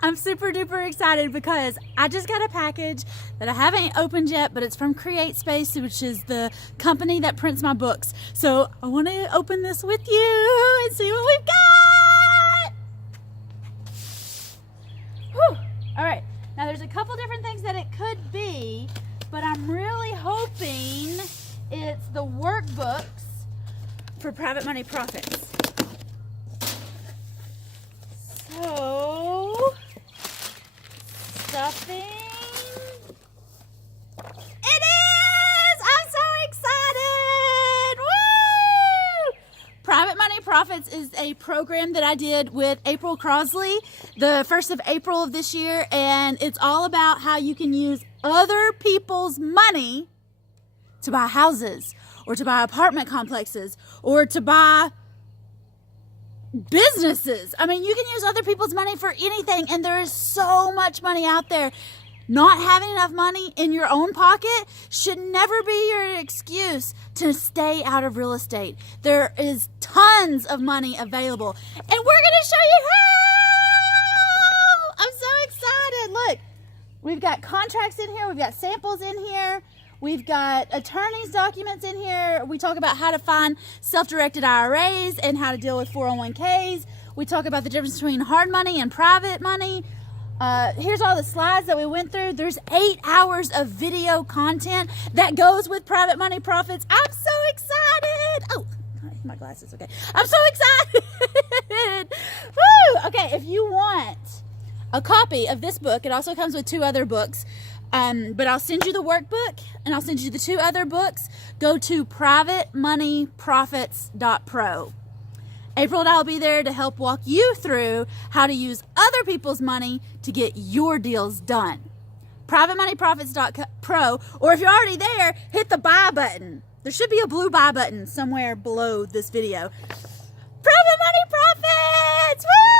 I'm super duper excited because I just got a package that I haven't opened yet, but it's from Create Space, which is the company that prints my books. So I want to open this with you and see what we've got. Whew. All right. Now there's a couple different things that it could be, but I'm really hoping it's the workbooks for Private Money Profits. So, stuffing. It is! I'm so excited! Woo! Private Money Profits is a program that I did with April Crosley the 1st of April of this year, and it's all about how you can use other people's money to buy houses, or to buy apartment complexes, or to buy businesses. I mean, you can use other people's money for anything, and there is so much money out there. Not having enough money in your own pocket should never be your excuse to stay out of real estate. There is tons of money available, and we're going to show you how! I'm so excited. Look, we've got contracts in here. We've got samples in here. We've got attorney's documents in here. We talk about how to find self-directed IRAs and how to deal with 401ks. We talk about the difference between hard money and private money. Here's all the slides that we went through. There's 8 hours of video content that goes with Private Money Profits. I'm so excited. Oh, my glasses, okay. I'm so excited. Woo! Okay, if you want a copy of this book, it also comes with 2 other books. But I'll send you the workbook and I'll send you the 2 other books. Go to privatemoneyprofits.pro. April and I will be there to help walk you through how to use other people's money to get your deals done. privatemoneyprofits.pro, or if you're already there, hit the buy button. There should be a blue buy button somewhere below this video. Private Money Profits! Woo!